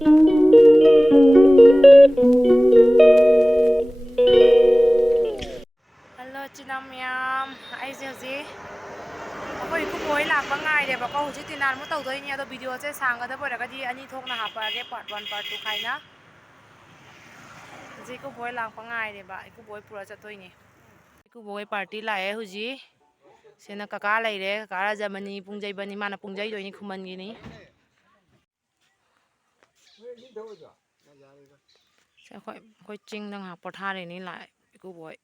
Hello chị Nam em, ai giờ gì? Tôi cũng mới làm bằng ngày để bảo câu chỉ tin nào muốn tàu tôi nghe tôi video sẽ sang cái đó bởi cái gì anh ấy thuộc là hấp cái part 1 part 2 khai na. Gì cũng mới làm bằng ngày để bảo cũng mới pura cho tôi nhỉ. Cũng mới party lại hồi gì? Xem là cả lại đấy, cả là Germany pung dây bani mana pung dây rồi nhỉ không mình gini. Sẽ khôi chinh đang học part 2 này ní lại cũng mới.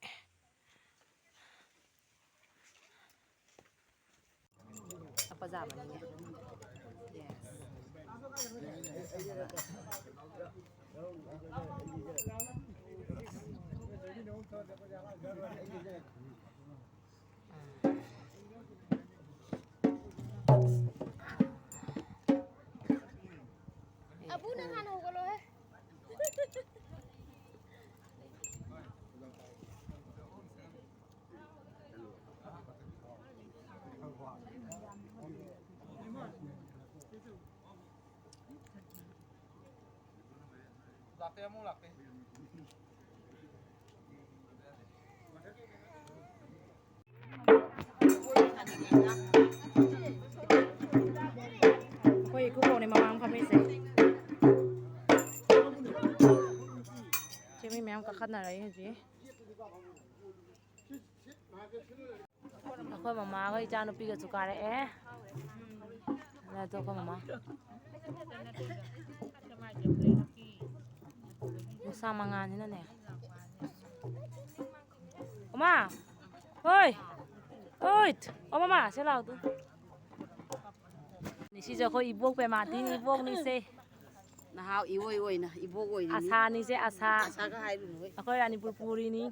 Apa zaman ini? Yes. Abu nangan ho galo hai. Khôi cũng bộ này mà mang không biết gì. Chứ mấy mèo cả khăn nào đấy gì? Khôi mama khôi cha nó pi cái suka đấy é. Là tôi không mama. Musa mangan thế này. Mama, ơi, ơi, mama, sẽ làm tôi. Ni si giờ khôi ibok pe mati ni ibok ni se. Na hao iwoi woi na ibok woi ni. Asa ni se asa. Asa ka hai dun woi. Khôi rani purpuri ni.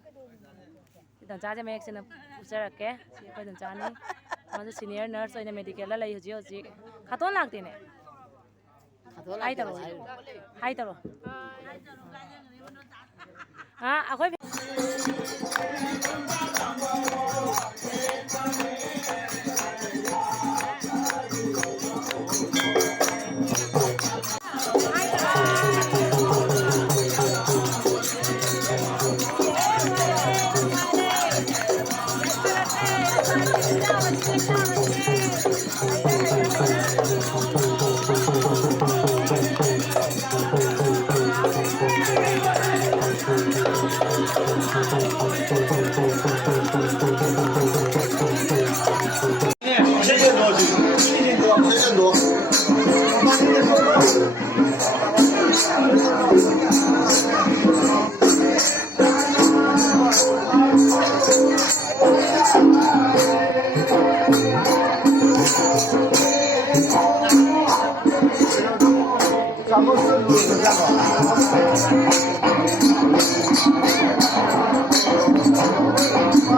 Tang cha mấy cái này usara ke. Khôi tang cha ni. Mà senior nurse ở medical là lấy hồi gì. Khaton lagte ne. Hai taro. Hai taro. À, khôi.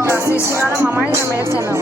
Kasih sekarang mamanya namanya channel.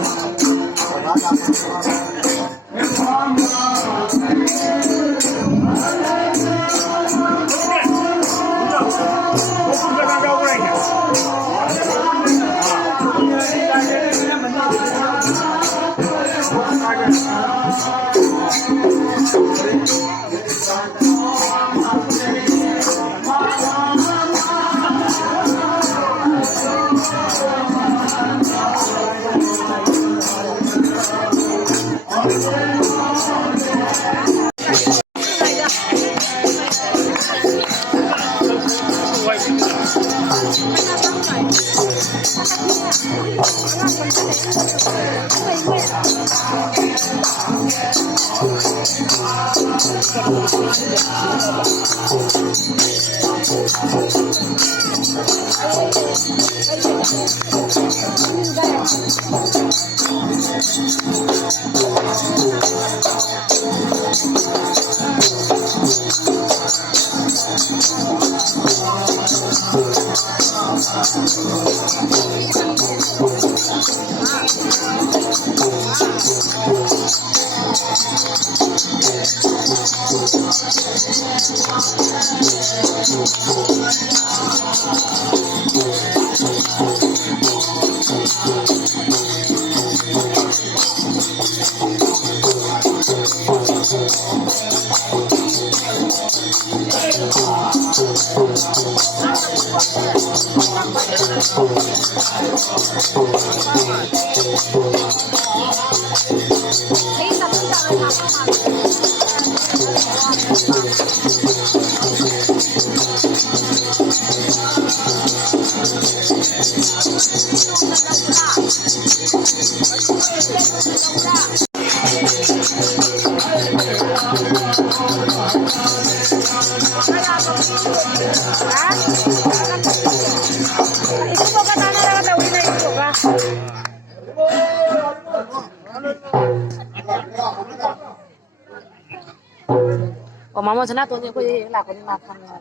ออกมาหมดชนะตัวนี้ก็ยังหลักคนนี้มาทำอะไร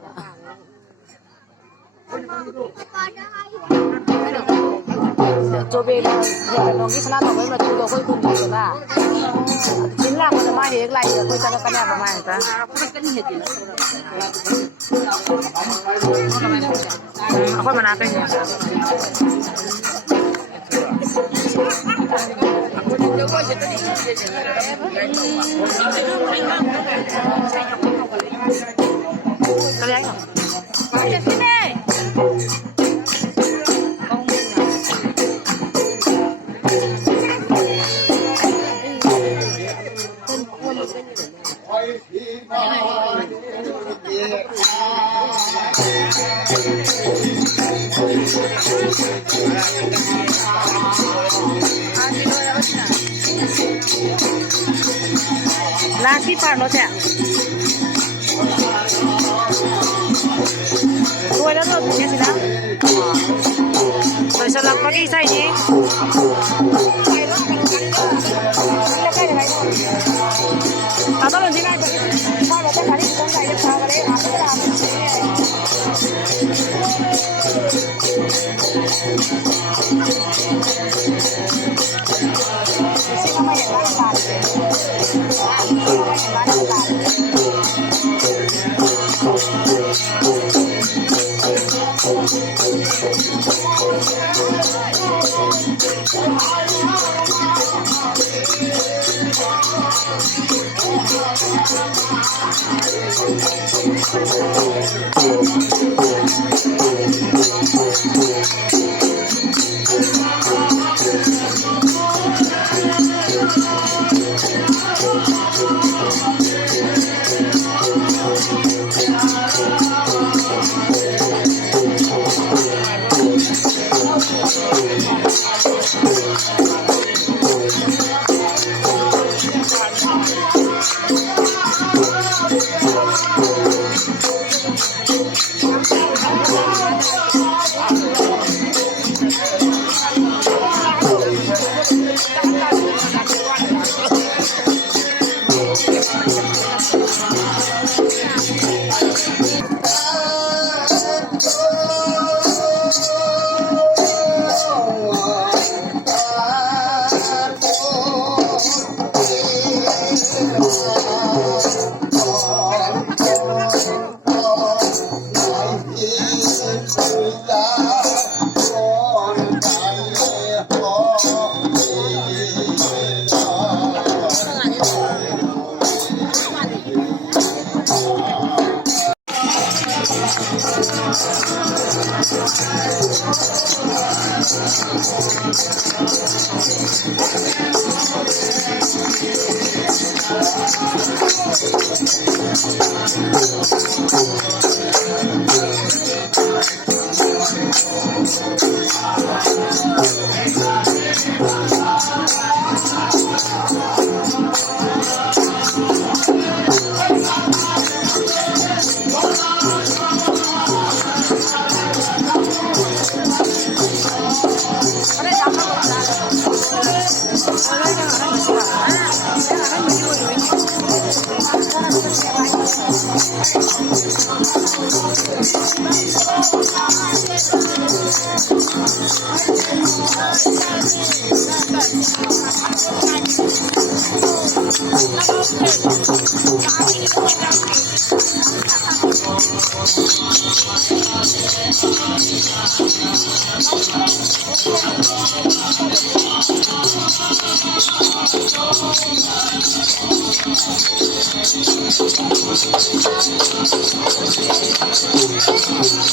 โจเบลเนี่ยน้องที่ชนะต่อไปมาตัวก็คุณดูชนะชิ้นหลักมันจะมาเองไรเดี๋ยวคุยกันแล้วกันเนี่ยประมาณนี้จ้ะเอาคนมานับไปเนี่ยก็เลี้ยงเหรอLagi paano siya? Wala na to, niya sila. So, isa lang mag-isa ini. Tato lang din natin. Paano siya? Kalit kong tayo sa kali. Ako na ako. Kasi naman yan lang sa atin.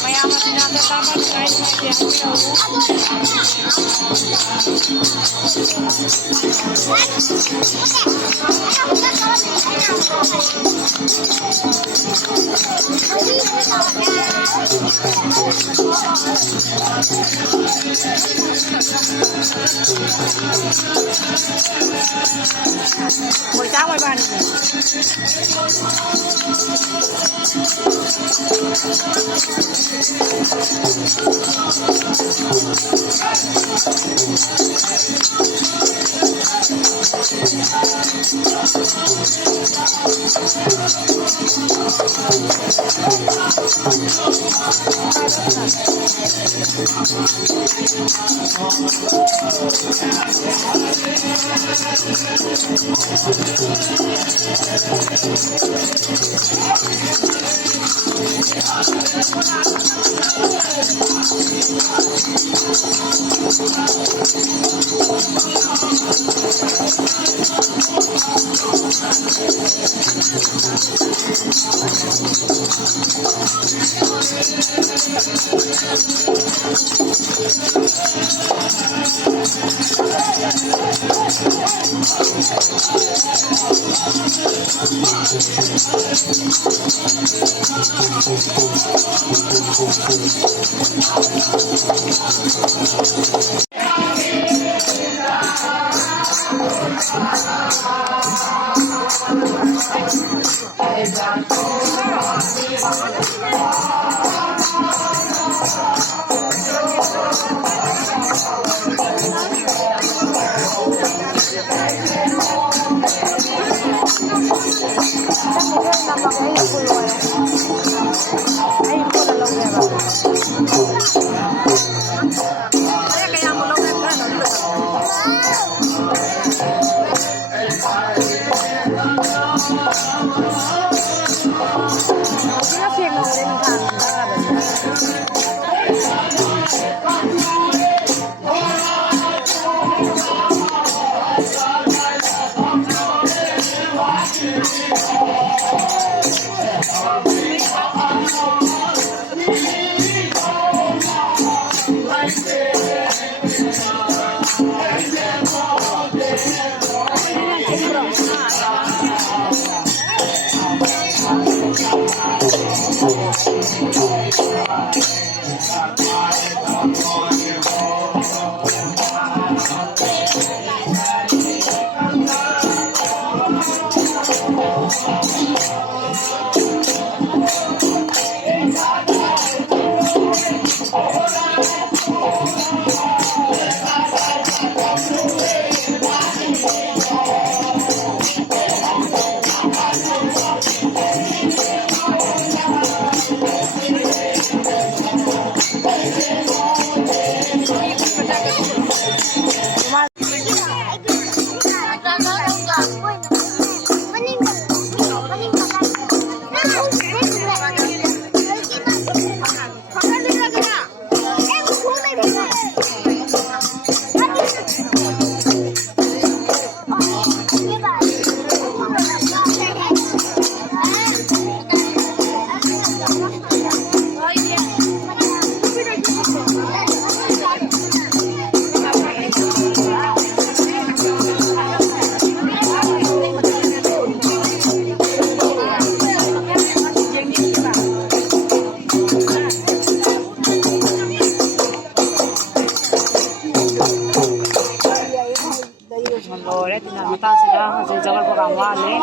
Mayaman sinasasama ni guys may buổi sáng ngoài bàn Rồi thì ta sẽ ra rồi cho các bạn vào lên.